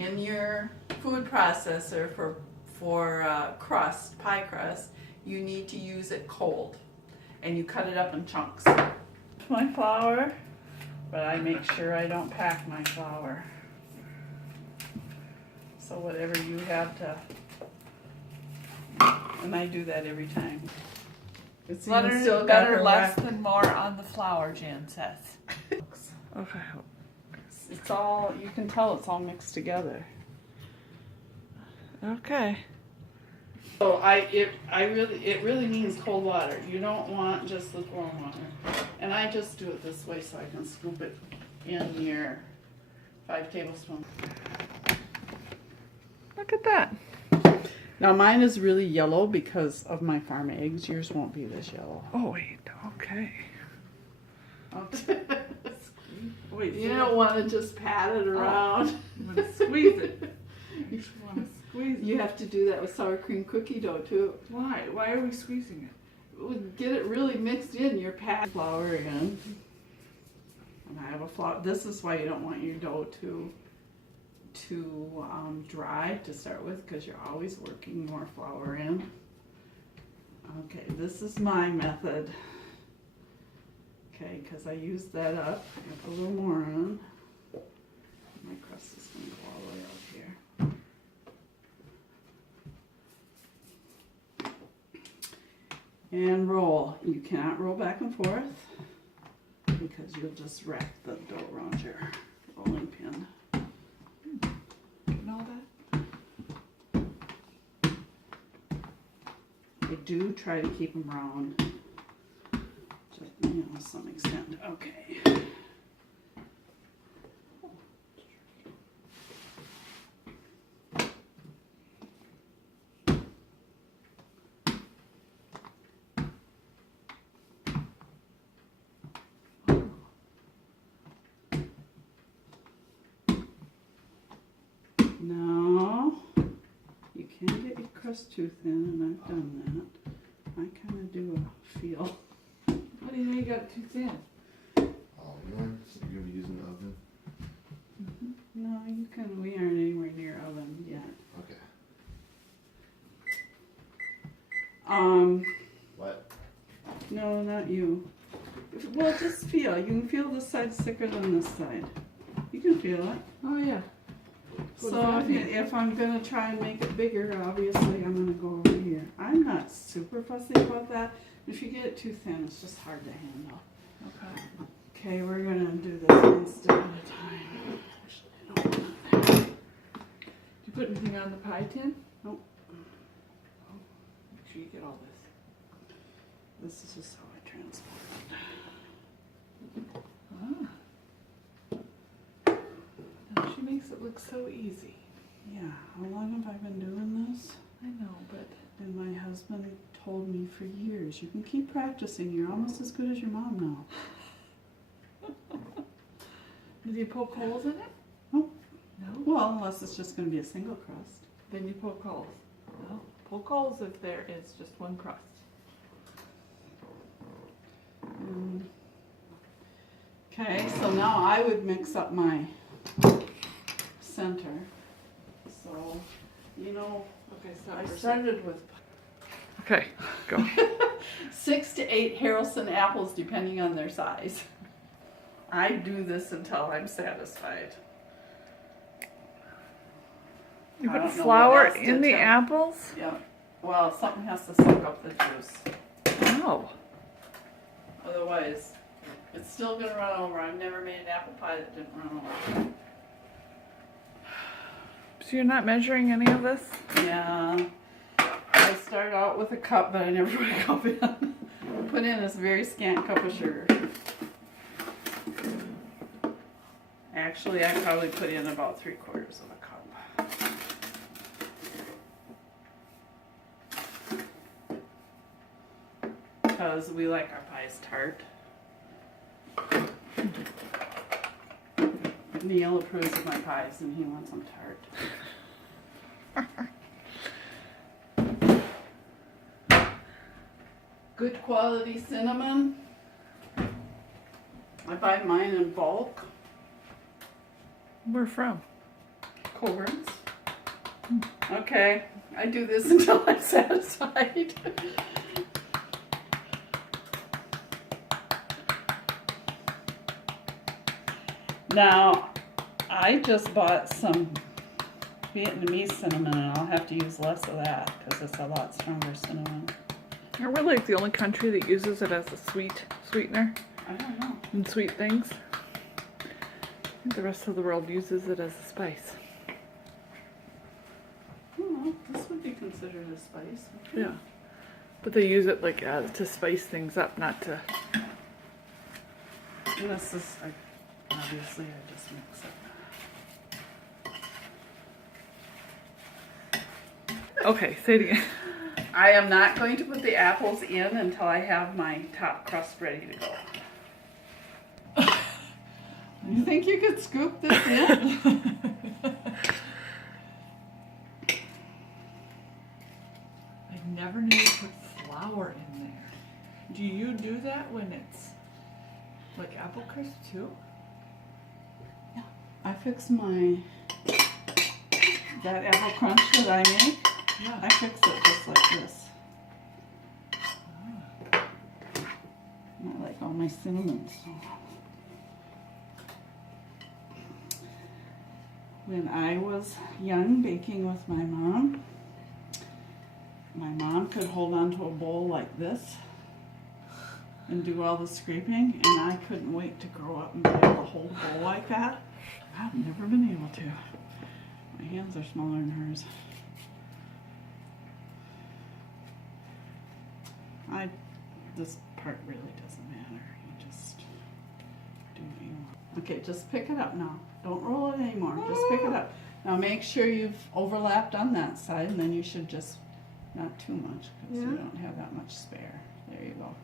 in your food processor for crust, pie crust, you need to use it cold, and you cut it up in chunks. My flour, but I make sure I don't pack my flour. So whatever you have to, and I do that every time. It's even still got her less wet. than more on the flour, Jan says. Okay. It's all, you can tell it's all mixed together. Okay. So it really means cold water. You don't want just lukewarm water. And I just do it this way so I can scoop it in near 5 tablespoons. Look at that. Now mine is really yellow because of my farm eggs. Yours won't be this yellow. Oh wait, okay. Wait, you don't want to just pat it around. You want to squeeze it. You want to squeeze it. You have to do that with sour cream cookie dough too. Why? Why are we squeezing it? Get it really mixed in. Your pat flour in. And I have a flour. This is why you don't want your dough too dry to start with, because you're always working more flour in. Okay, this is my method. Okay, because I used that up. I put a little more on. My crust is going to go all the way out here. And roll. You cannot roll back and forth because you'll just wrap the dough around your rolling pin. And all that? I do try to keep them round, just, you know, to some extent. Okay. Now, you can get your crust too thin, and I've done that. I kind of do a feel. How do you know you got it too thin? Oh, really? So you're gonna be using the oven? No, you can. We aren't anywhere near oven yet. Okay. What? No, not you. Well, just feel. You can feel this side thicker than this side. You can feel it. Oh yeah. What So does that mean? if I'm gonna try and make it bigger, obviously I'm gonna go over here. I'm not super fussy about that. If you get it too thin, it's just hard to handle. Okay. Okay, we're gonna do this one step at a time. Actually, I don't want that. Did you put anything on the pie tin? Nope. Make sure you get all this. This is just how I transport it. Ah. Now she makes it look so easy. Yeah, how long have I been doing this? I know, but And my husband told me for years, you can keep practicing. You're almost as good as your mom now. did you poke holes in it? Nope. No. Well, unless it's just gonna be a single crust. Then you poke holes. No. Poke holes if there is just one crust. Okay, so now I would mix up my center. So, you know, Okay, so I started with Okay, go. 6 to 8 Haralson apples, depending on their size. I do this until I'm satisfied. You I put don't know flour what else to in the tell. apples? Yeah. Well, something has to suck up the juice. Oh. Otherwise, it's still gonna run over. I've never made an apple pie that didn't run over. So you're not measuring any of this? Yeah. I start out with a cup, but I never put a cup in. I put in this very scant cup of sugar. Actually, I probably put in about 3/4 of a cup. Because we like our pies tart. Neil approves of my pies and he wants them tart. Good quality cinnamon. I buy mine in bulk. Where from? acorns. Okay, I do this until I'm satisfied. Now, I just bought some Vietnamese cinnamon and I'll have to use less of that because it's a lot stronger cinnamon. Aren't we like the only country that uses it as a sweetener I don't know. and sweet things? I think the rest of the world uses it as a spice. I don't know. This would be considered a spice. Yeah. But they use it like to spice things up, not to. And this is, obviously, I just mix it. Okay, say it again. I am not going to put the apples in until I have my top crust ready to go. You think you could scoop this in? I never knew you put flour in there. Do you do that when it's like apple crisp too? I fix that apple crunch that I make. Yeah. I fix it just like this. I like all my cinnamon. So. When I was young baking with my mom could hold on to a bowl like this and do all the scraping, and I couldn't wait to grow up and be able to hold a bowl like that. I've never been able to. My hands are smaller than hers. This part really doesn't matter. You just do what you want. Okay, just pick it up now. Don't roll it anymore. Just pick it up. Now make sure you've overlapped on that side, and then you should just, not too much, because we don't have that much spare. There you go.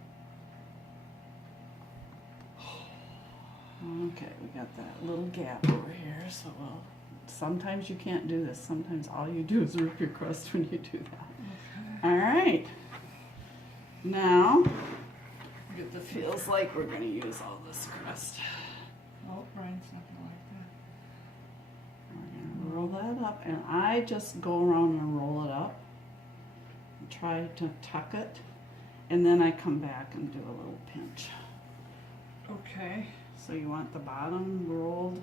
Okay, we got that little gap over here, so sometimes you can't do this. Sometimes all you do is rip your crust when you do that. All right. Now, it feels like we're going to use all this crust. Oh, Brian's not gonna like that. We're going to roll that up, and I just go around and roll it up. And try to tuck it, and then I come back and do a little pinch. Okay. So you want the bottom rolled.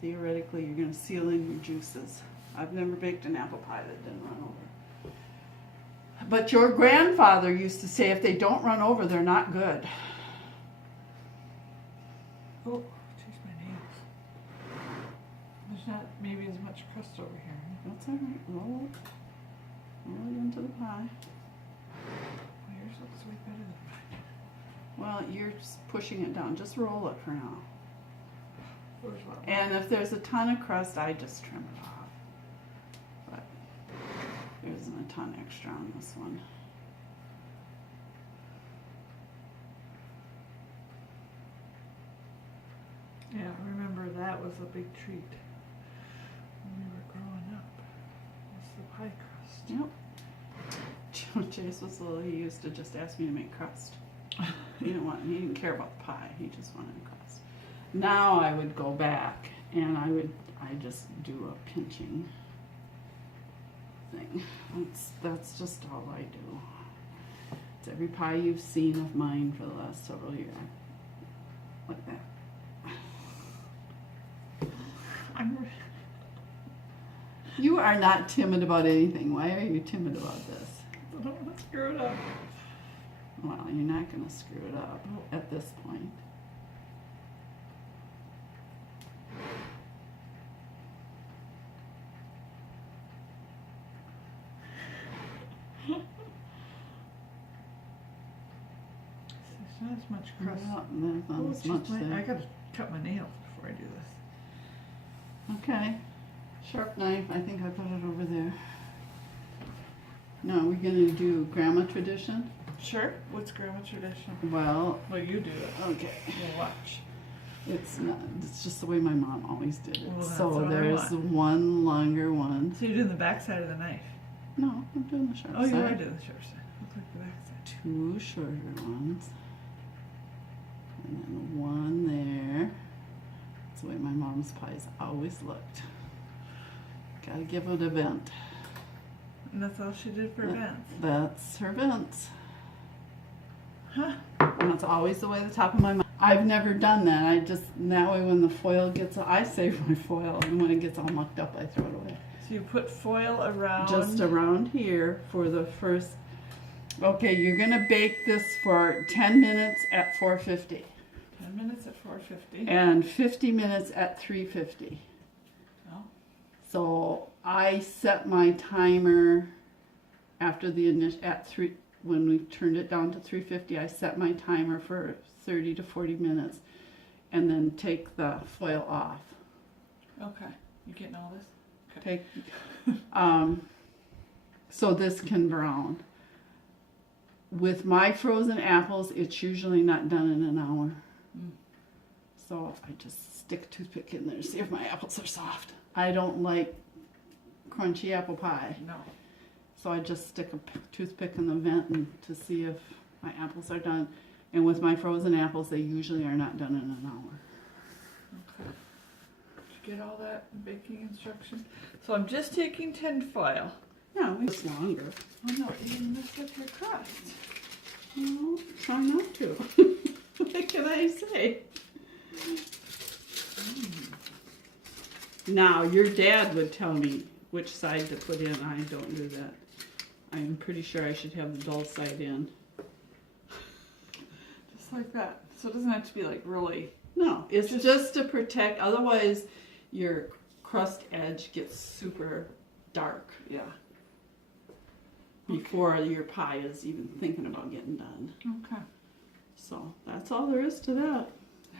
Theoretically, you're going to seal in your juices. I've never baked an apple pie that didn't run over. But your grandfather used to say if they don't run over, they're not good. Oh, geez, my nails. There's not maybe as much crust over here. That's all right. Roll it. Roll it into the pie. Well, yours looks way better than mine. Well, you're just pushing it down. Just roll it for now. Where's what? And if there's a ton of crust, I just trim it off. But there isn't a ton extra on this one. Yeah, I remember that was a big treat when we were growing up. Was the pie crust. Yep. Chase was little. He used to just ask me to make crust. He didn't care about the pie. He just wanted crust. Now I would go back and I just do a pinching thing. That's just all I do. It's every pie you've seen of mine for the last several years. Like that. You are not timid about anything. Why are you timid about this? I don't want to screw it up. Well, you're not going to screw it up at this point. There's not as much crust. Yeah, there's not Oh, as geez, much I there. gotta cut my nails before I do this. Okay. Sharp knife. I think I put it over there. Now, we're going to do grandma tradition. Sure. What's grandma tradition? Well, Well, you do it. okay. We'll watch. It's just the way my mom always did it. Well, that's so what I there's want. one longer one. So you're doing the back side of the knife. No, I'm doing the sharp Oh, side. you are doing the short side. Looks like the back side. Two shorter ones. And then one there. That's the way my mom's pies always looked. Gotta give it a vent. And that's all she did for vents. That's her vents. Huh. And that's always the way the top of my mouth. I've never done that. I just, that way when the foil gets, I save my foil, and when it gets all mucked up, I throw it away. So you put foil around. Just around here for the first, okay, you're gonna bake this for 10 minutes at 450. 10 minutes at 450. And 50 minutes at 350. Oh. So I set my timer after the initial, when we turned it down to 350, I set my timer for 30 to 40 minutes and then take the foil off. Okay. You getting all this? Okay. Take, so this can brown. With my frozen apples, it's usually not done in an hour. Mm. So I just stick a toothpick in there to see if my apples are soft. I don't like crunchy apple pie. No. So I just stick a toothpick in the vent to see if my apples are done. And with my frozen apples, they usually are not done in an hour. Okay. Did you get all that baking instruction? So I'm just taking tin foil. Yeah, it's longer. Oh no, you messed up your crust. Well, try not to. What can I say? Now, your dad would tell me which side to put in. I don't do that. I'm pretty sure I should have the dull side in. Just like that. So it doesn't have to be like really. No, it's just to protect. Otherwise, your crust edge gets super dark. Yeah. Before your pie is even thinking about getting done. Okay. So that's all there is to that.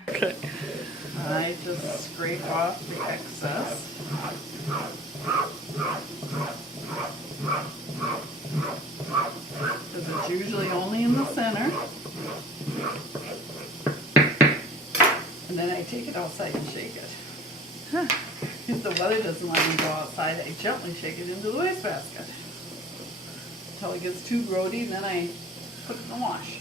Okay. I just scrape off the excess. Because it's usually only in the center. And then I take it outside and shake it. If the weather doesn't let me go outside, I gently shake it into the wastebasket. Until it gets too grody, and then I put it in the wash.